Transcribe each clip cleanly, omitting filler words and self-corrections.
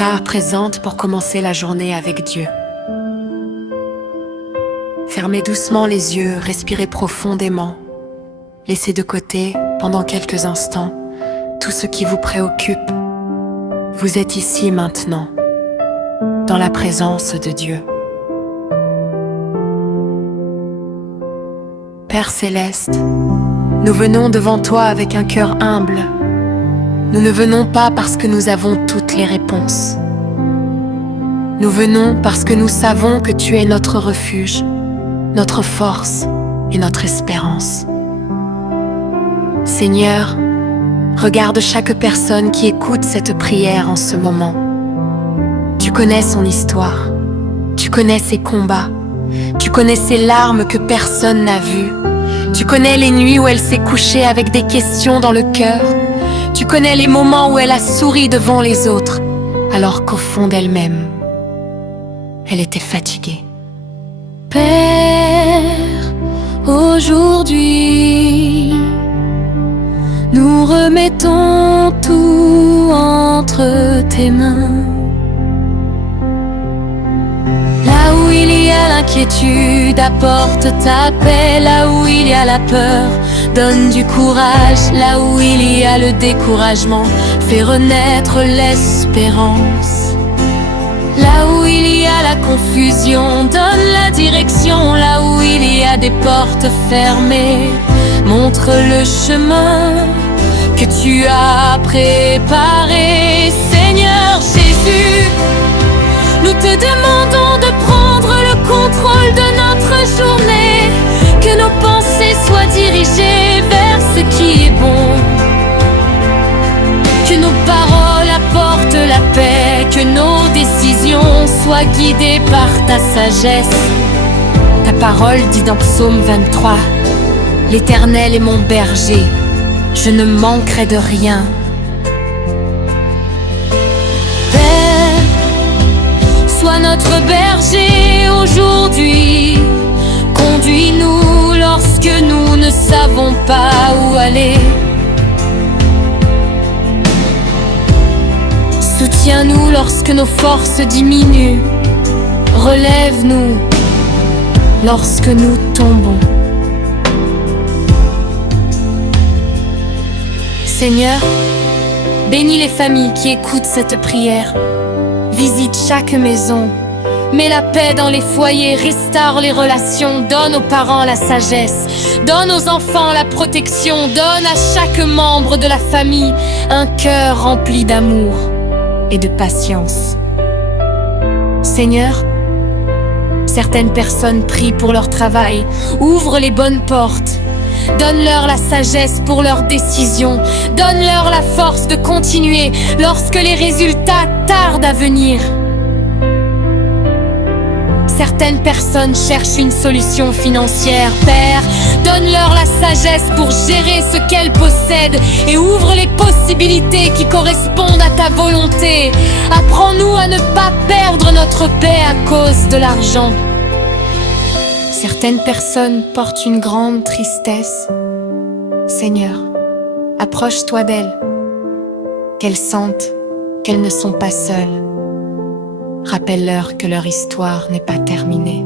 seras présente pour commencer la journée avec Dieu. Fermez doucement les yeux, respirez profondément. Laissez de côté, pendant quelques instants, tout ce qui vous préoccupe. Vous êtes ici maintenant, dans la présence de Dieu. Père Céleste, nous venons devant toi avec un cœur humble. Nous ne venons pas parce que nous avons toutes les réponses. Nous venons parce que nous savons que tu es notre refuge, notre force et notre espérance. Seigneur, regarde chaque personne qui écoute cette prière en ce moment. Tu connais son histoire, tu connais ses combats, tu connais ses larmes que personne n'a vues, tu connais les nuits où elle s'est couchée avec des questions dans le cœur, tu connais les moments où elle a souri devant les autres, alors qu'au fond d'elle-même, elle était fatiguée. Père, aujourd'hui, nous remettons tout entre tes mains. Là où il y a l'inquiétude, apporte ta paix. Là où il y a la peur, donne du courage. Là où il y a le découragement, fais renaître l'espérance. Là où il y a la confusion, donne la direction. Là où il y a des portes fermées, montre le chemin que tu as préparé. Seigneur Jésus, nous te demandons de prendre le contrôle de notre journée, que nos pensées soient dirigées vers ce qui est bon, que nos paroles apportent la paix, que nos décisions soient guidées par ta sagesse. Ta parole dit dans Psaume 23, « L'Éternel est mon berger, je ne manquerai de rien. » Père, sois notre berger aujourd'hui. Conduis-nous lorsque nous ne savons pas où aller. Soutiens-nous lorsque nos forces diminuent. Relève-nous lorsque nous tombons. Seigneur, bénis les familles qui écoutent cette prière. Visite chaque maison. Mets la paix dans les foyers, restaure les relations, donne aux parents la sagesse, donne aux enfants la protection, donne à chaque membre de la famille un cœur rempli d'amour et de patience. Seigneur, certaines personnes prient pour leur travail, ouvre les bonnes portes. Donne-leur la sagesse pour leurs décisions. Donne-leur la force de continuer lorsque les résultats tardent à venir. Certaines personnes cherchent une solution financière. Père, donne-leur la sagesse pour gérer ce qu'elles possèdent et ouvre les possibilités qui correspondent à ta volonté. Apprends-nous à ne pas perdre notre paix à cause de l'argent. Certaines personnes portent une grande tristesse. Seigneur, approche-toi d'elles, qu'elles sentent qu'elles ne sont pas seules. Rappelle-leur que leur histoire n'est pas terminée.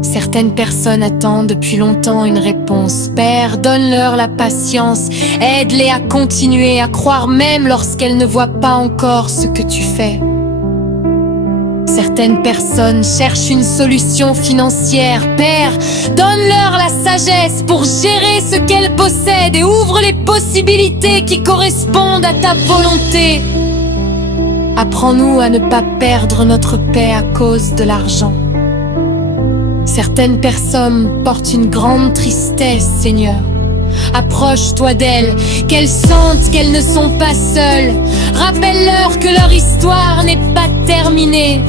Certaines personnes attendent depuis longtemps une réponse. Père, donne-leur la patience, aide-les à continuer, à croire même lorsqu'elles ne voient pas encore ce que tu fais. Certaines personnes cherchent une solution financière. Père, donne-leur la sagesse pour gérer ce qu'elles possèdent et ouvre les possibilités qui correspondent à ta volonté. Apprends-nous à ne pas perdre notre paix à cause de l'argent. Certaines personnes portent une grande tristesse, Seigneur. Approche-toi d'elles, qu'elles sentent qu'elles ne sont pas seules. Rappelle-leur que leur histoire n'est pas terminée.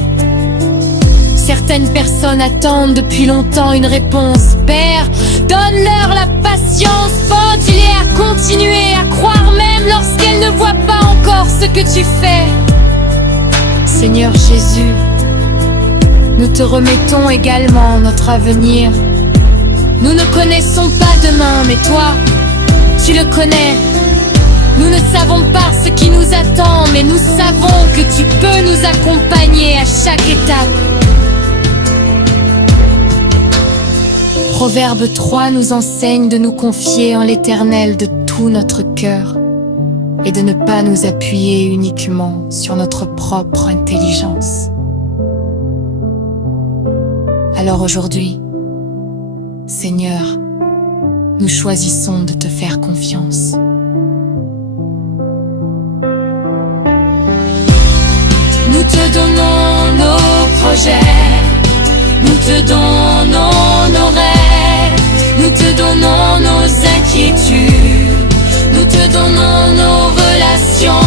Certaines personnes attendent depuis longtemps une réponse. Père, donne-leur la patience, forge-les à continuer, à croire même lorsqu'elles ne voient pas encore ce que tu fais. Seigneur Jésus, nous te remettons également notre avenir. Nous ne connaissons pas demain, mais toi, tu le connais. Nous ne savons pas ce qui nous attend, mais nous savons que tu peux nous accompagner à chaque étape. Proverbe 3 nous enseigne de nous confier en l'Éternel de tout notre cœur et de ne pas nous appuyer uniquement sur notre propre intelligence. Alors aujourd'hui, Seigneur, nous choisissons de te faire confiance. Nous te donnons nos projets, nous te donnons nos rêves, nous te donnons nos inquiétudes, nous te donnons nos relations,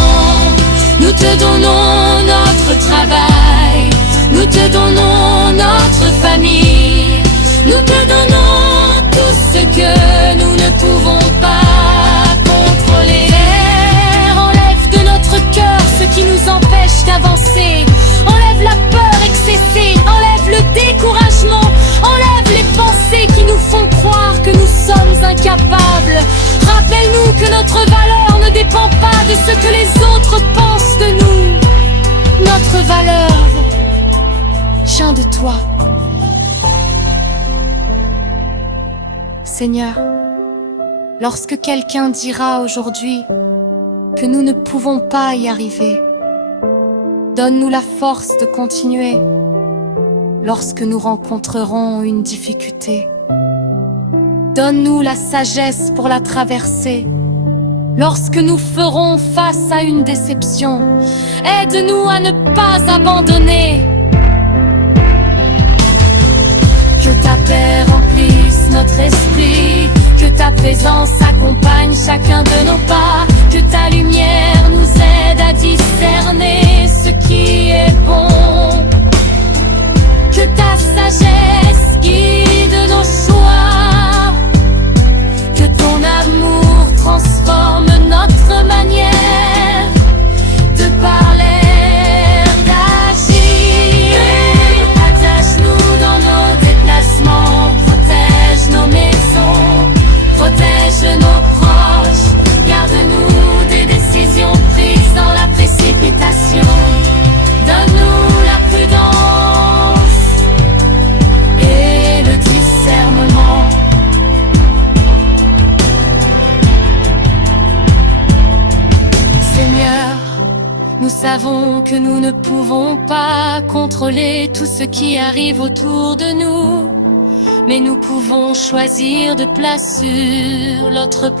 nous te donnons notre travail, nous te donnons notre famille, nous te donnons tout ce que nous ne pouvons pas contrôler. Père, enlève de notre cœur ce qui nous empêche d'avancer. Enlève la peur excessée, enlève le découragement, enlève les pensées qui nous font croire que nous sommes incapables. Rappelle-nous que notre valeur ne dépend pas de ce que les autres pensent de nous. Notre valeur vient de toi. Seigneur, lorsque quelqu'un dira aujourd'hui que nous ne pouvons pas y arriver, donne-nous la force de continuer lorsque nous rencontrerons une difficulté. Donne-nous la sagesse pour la traverser lorsque nous ferons face à une déception. Aide-nous à ne pas abandonner. Que ta paix remplisse notre esprit, que ta présence accompagne chacun de nos pas, que ta lumière nous aide à discerner ce qui est bon, que ta sagesse guide nos choix, que ton amour transforme notre manière de parler, d'agir. Attache-nous dans nos déplacements, protège nos maisons, protège nos proches, garde-nous des décisions prises dans la précipitation. Donne-nous la prudence et le discernement. Seigneur, nous savons que nous ne pouvons pas contrôler tout ce qui arrive autour de nous, mais nous pouvons choisir de placer sur l'autre